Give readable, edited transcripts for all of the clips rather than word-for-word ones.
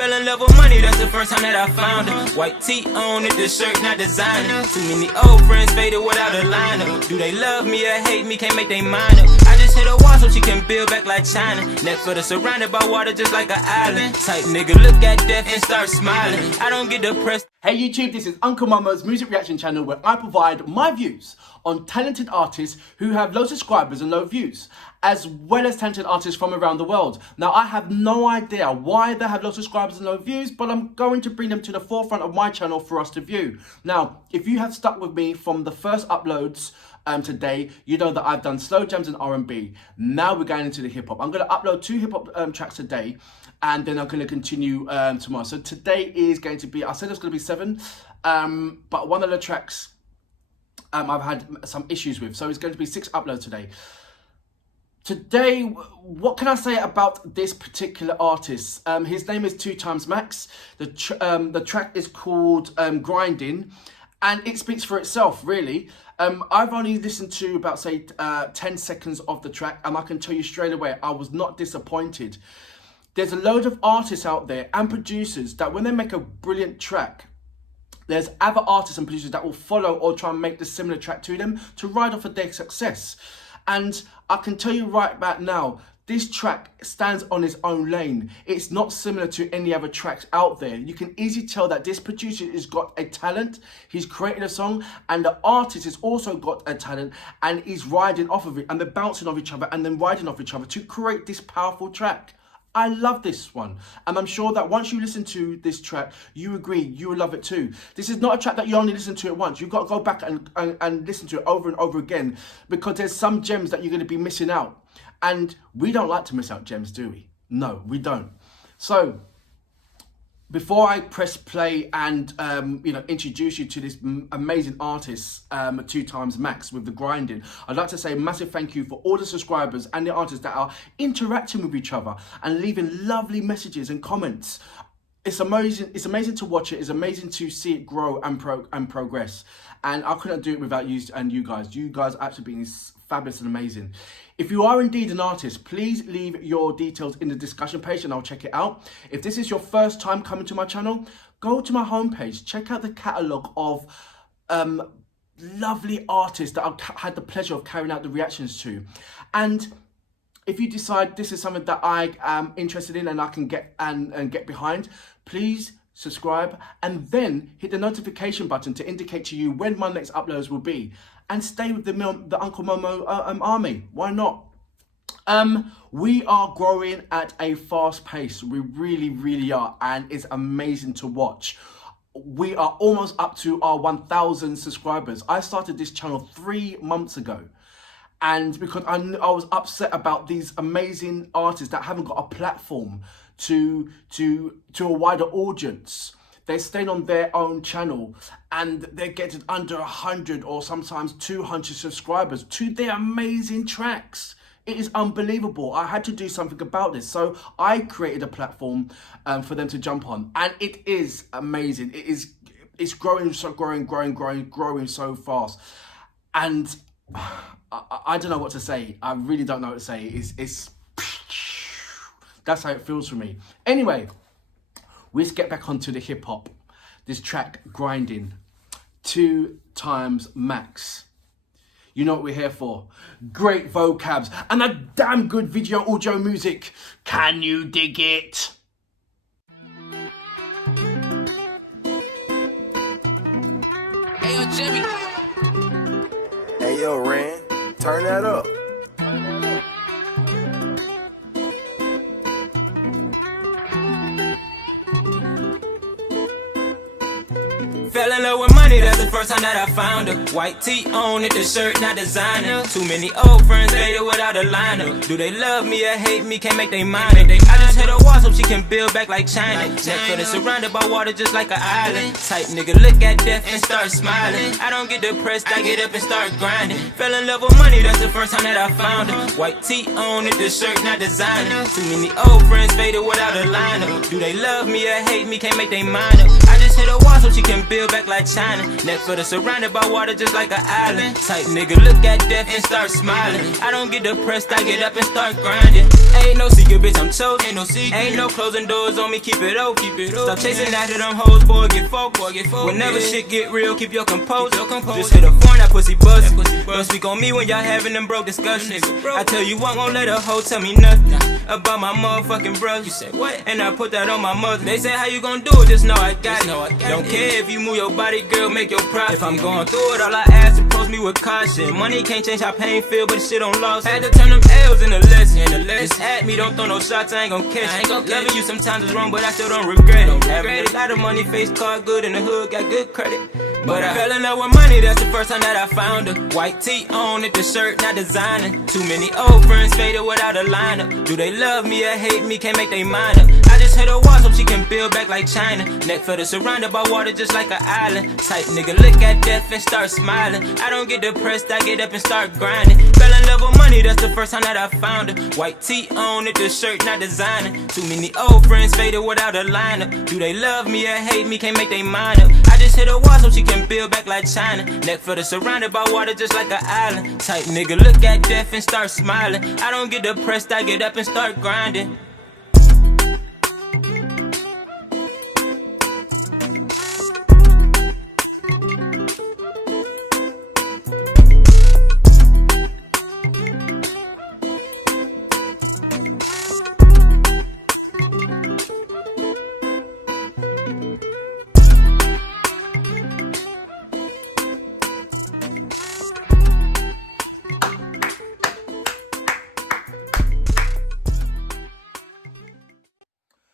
Fell in love with money, that's the first time that I found her. White tee on it, the shirt not designer. Too many old friends faded without a lineup. Do they love me or hate me, can't make they mind up. I just hit a wall so she can build back like China. Neck for the surrounded by water just like an island. Type nigga look at death and start smiling. I don't get depressed. Hey YouTube, this is Uncle Momo's music reaction channel where I provide my views on talented artists who have low subscribers and low views, as well as talented artists from around the world. Now, I have no idea why they have low subscribers and low views, but I'm going to bring them to the forefront of my channel for us to view. Now, if you have stuck with me from the first uploads today, you know that I've done slow jams and R&B. Now we're going into the hip hop. I'm going to upload 2 hip hop tracks today, and then I'm going to continue tomorrow. So today is going to be, I said it's going to be 7, but one of the tracks I've had some issues with, so it's going to be 6 uploads today. Today, what can I say about this particular artist? His name is 2timesMax. The track is called Grinding, and it speaks for itself, really. I've only listened to about, say, 10 seconds of the track, and I can tell you straight away, I was not disappointed. There's a load of artists out there and producers that when they make a brilliant track, there's other artists and producers that will follow or try and make the similar track to them to ride off of their success. And I can tell you right back now, this track stands on its own lane. It's not similar to any other tracks out there. You can easily tell that this producer has got a talent. He's created a song, and the artist has also got a talent, and he's riding off of it, and they're bouncing off each other and then riding off each other to create this powerful track. I love this one, and I'm sure that once you listen to this track, you agree, you will love it too. This is not a track that you only listen to it once. You've got to go back and listen to it over and over again, because there's some gems that you're going to be missing out. And we don't like to miss out gems, do we? No, we don't. So, before I press play and introduce you to this amazing artist, 2timesMax with the Grinding, I'd like to say a massive thank you for all the subscribers and the artists that are interacting with each other and leaving lovely messages and comments. It's amazing. It's amazing to watch it. It's amazing to see it grow and progress. And I couldn't do it without you and you guys. You guys actually been fabulous and amazing. If you are indeed an artist, please leave your details in the discussion page and I'll check it out. If this is your first time coming to my channel, go to my homepage, check out the catalogue of lovely artists that I've had the pleasure of carrying out the reactions to. And if you decide this is something that I am interested in and I can get and get behind, please subscribe and then hit the notification button to indicate to you when my next uploads will be, and stay with the Uncle Momo army. Why not? We are growing at a fast pace. We really are, and it's amazing to watch. We are almost up to our 1,000 subscribers. I started this channel 3 months ago, and because I was upset about these amazing artists that haven't got a platform to a wider audience. They're staying on their own channel and they're getting under 100 or sometimes 200 subscribers to their amazing tracks. It is unbelievable. I had to do something about this, so I created a platform for them to jump on, and it is amazing. It's growing so fast, and I don't know what to say. I really don't know what to say. It's that's how it feels for me. Anyway, let's get back onto the hip hop. This track, Grinding, 2timesMax. You know what we're here for. Great vocabs and a damn good video audio music. Can you dig it? Hey yo, Jimmy. Hey yo, Ren, turn that up. Fell in love with money, that's the first time that I found her. White tee on it, the shirt not designer. Too many old friends faded without a lineup. Do they love me or hate me, can't make they mind up. I just hit a wall so she can build back like China. Neck for the surrounded by water just like an island. Type nigga look at death and start smiling. I don't get depressed, I get up and start grinding. Fell in love with money, that's the first time that I found her. White tee on it, the shirt not designer. Too many old friends faded without a lineup. Do they love me or hate me, can't make they mind up. I just hit a wall so she can build build back like China. Neck for the surrounded by water just like an island. Type nigga look at death and start smiling. I don't get depressed, I get up and start grinding. Ain't no secret, bitch, I'm chosen. Ain't no secret. Ain't no closing doors on me, keep it open. Stop chasing after them hoes, boy, get folk. Whenever shit get real, keep your composure. Just hit a phone, that pussy bust. Don't speak on me when y'all having them broke discussions. I tell you what, won't let a hoe tell me nothing about my motherfucking brother. You say what? And I put that on my mother. They say how you gon' do it, just know I got it. Don't care if you move your body, girl, make your profit. If I'm going through it, all I ask is approach me with caution. Money can't change how pain feel, but shit on loss. Had to turn them L's into lessons. Just at me, don't throw no shots, I ain't gon' catch it. Loving you sometimes is wrong, but I still don't regret it. Having a lot of money, face card good in the hood, got good credit. But I fell in love with money, that's the first time that I found her. White tee on it, the shirt not designer. Too many old friends faded without a lineup. Do they love me or hate me, can't make they mind up. I just hit her wall so she can build back like China. Neck for the surrounded by water just like an island. Type nigga look at death and start smiling. I don't get depressed, I get up and start grinding. Fell in love with money, that's the first time that I found her. White tee on it, the shirt not designer. Too many old friends faded without a lineup. Do they love me or hate me, can't make they mind up. I just hit her wall so she can build back like China. Neck for the surrounded by water just like an island. Type nigga look at death and start smiling. I don't get depressed, I get up and start grinding.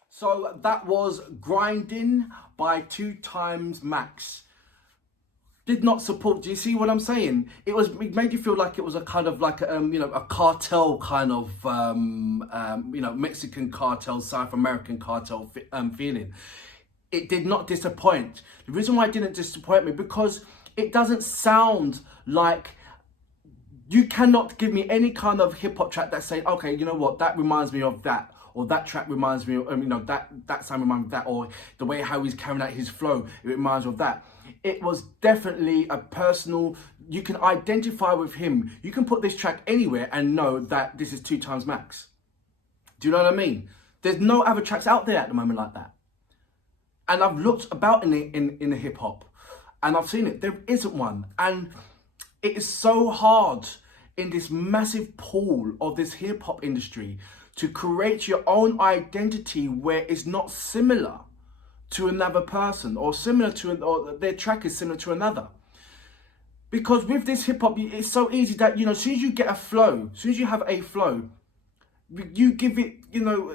So that was Grinding by 2timesMax. Did not support. Do you see what I'm saying? It made you feel like it was a kind of like a cartel kind of Mexican cartel, South American cartel feeling. It did not disappoint. The reason why it didn't disappoint me, because it doesn't sound like, you cannot give me any kind of hip hop track that's saying, okay, you know what, that reminds me of that. Or that track reminds me of, that sound reminds me of that, or the way how he's carrying out his flow, it reminds me of that. It was definitely a personal, you can identify with him. You can put this track anywhere and know that this is 2timesMax. Do you know what I mean? There's no other tracks out there at the moment like that. And I've looked about in the hip hop and I've seen it, there isn't one. And it is so hard in this massive pool of this hip hop industry to create your own identity where it's not similar to another person, or similar to, or their track is similar to another. Because with this hip hop, it's so easy that, as soon as you get a flow, as soon as you have a flow, you give it,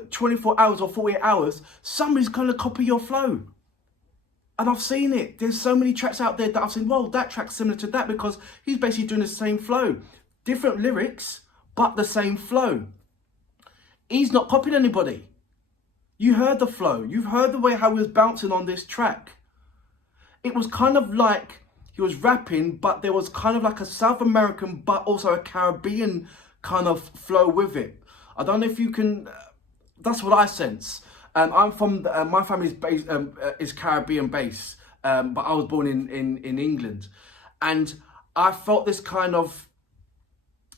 24 hours or 48 hours, somebody's gonna copy your flow. And I've seen it. There's so many tracks out there that I've seen, well, that track's similar to that, because he's basically doing the same flow. Different lyrics, but the same flow. He's not copying anybody. You heard the flow. You've heard the way how he was bouncing on this track. It was kind of like he was rapping, but there was kind of like a South American, but also a Caribbean kind of flow with it. I don't know if you can, that's what I sense. I'm from, my family's based, is Caribbean based, but I was born in England. And I felt this kind of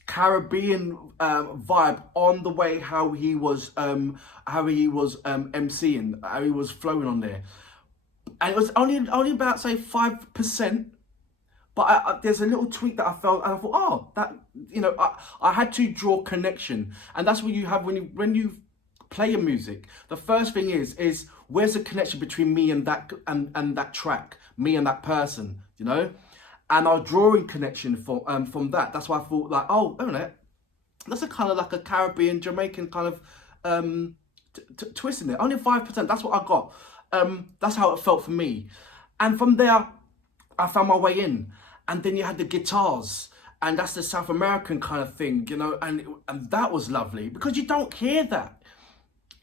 Caribbean vibe on the way how he was MCing, how he was flowing on there, and it was only about, say, 5%. But there's a little tweak that I felt, and I thought, oh, that, I had to draw connection, and that's what you have when you play your music. The first thing is where's the connection between me and that and that track, me and that person, And I was drawing connection from that. That's why I thought, like, oh, isn't it? That's a kind of like a Caribbean, Jamaican kind of twist in there. Only 5%, that's what I got. That's how it felt for me. And from there, I found my way in. And then you had the guitars. And that's the South American kind of thing, and that was lovely. Because you don't hear that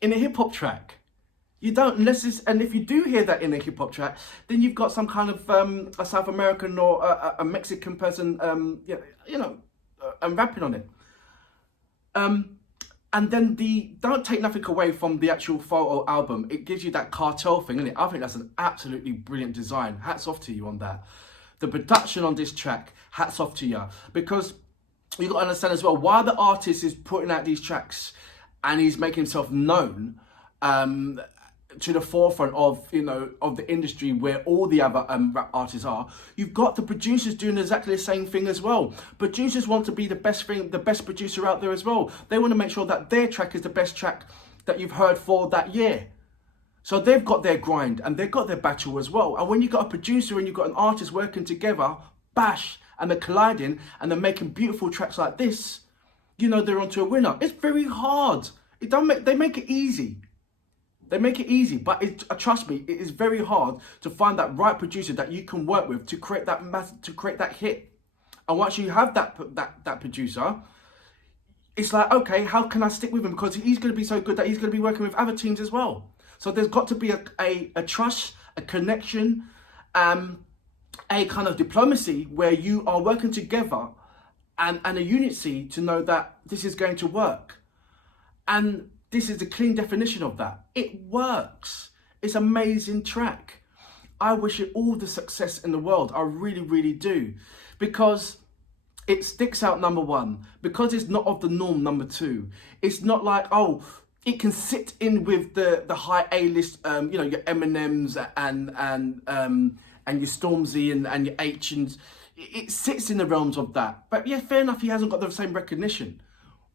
in a hip-hop track. You don't, unless it's, and if you do hear that in a hip hop track, then you've got some kind of a South American or a Mexican person, rapping on it. And then don't take nothing away from the actual photo album. It gives you that cartel thing, innit? I think that's an absolutely brilliant design. Hats off to you on that. The production on this track, hats off to you. Because you got to understand as well, why the artist is putting out these tracks and he's making himself known to the forefront of, you know, of the industry where all the other rap artists are. You've got the producers doing exactly the same thing as well. Producers want to be the best producer out there as well. They want to make sure that their track is the best track that you've heard for that year. So they've got their grind and they've got their battle as well. And when you've got a producer and you've got an artist working together, bash, and they're colliding and they're making beautiful tracks like this, you know they're onto a winner. It's very hard. They make it easy. They make it easy, but trust me, it is very hard to find that right producer that you can work with to create that hit. And once you have that producer, it's like, okay, how can I stick with him? Because he's going to be so good that he's going to be working with other teams as well. So there's got to be a trust, a connection, a kind of diplomacy where you are working together and a unity to know that this is going to work. And this is the clean definition of that. It works. It's an amazing track. I wish it all the success in the world. I really, really do. Because it sticks out, number one. Because it's not of the norm, number two. It's not like, oh, it can sit in with the high A-list, you know, your Eminems and your Stormzy and your H. And it sits in the realms of that. But yeah, fair enough, he hasn't got the same recognition.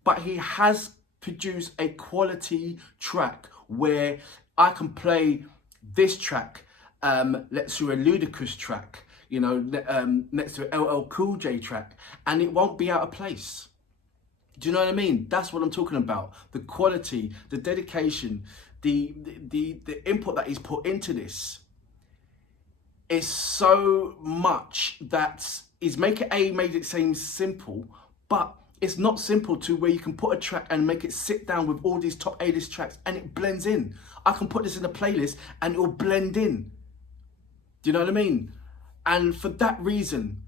But he has produce a quality track where I can play this track next to a Ludacris track, you know, next to an LL Cool J track, and it won't be out of place. Do you know what I mean? That's what I'm talking about. The quality, the dedication, the input that he's put into this is so much that he's made it seem simple, but it's not simple to where you can put a track and make it sit down with all these top A-list tracks and it blends in. I can put this in a playlist and it'll blend in. Do you know what I mean? And for that reason,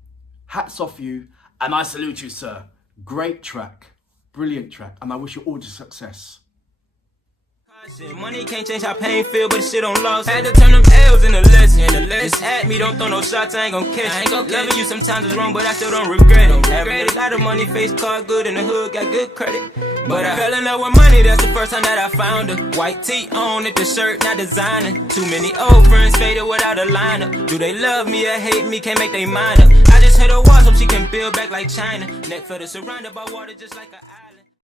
hats off you and I salute you, sir. Great track, brilliant track, and I wish you all the success. Money can't change how pain feel, but shit on loss. Had to turn them L's into lessons. Just at me, don't throw no shots, I ain't gon' catch. Loving you sometimes is wrong, but I still don't regret it. Having a lot of money, face card good in the hood, got good credit. But I fell in love with money, that's the first time that I found her. White tee on it, the shirt not designer. Too many old friends faded without a liner. Do they love me or hate me, can't make they mind up. I just hit her walls so she can build back like China. Neck for the surrounded by water just like an eye.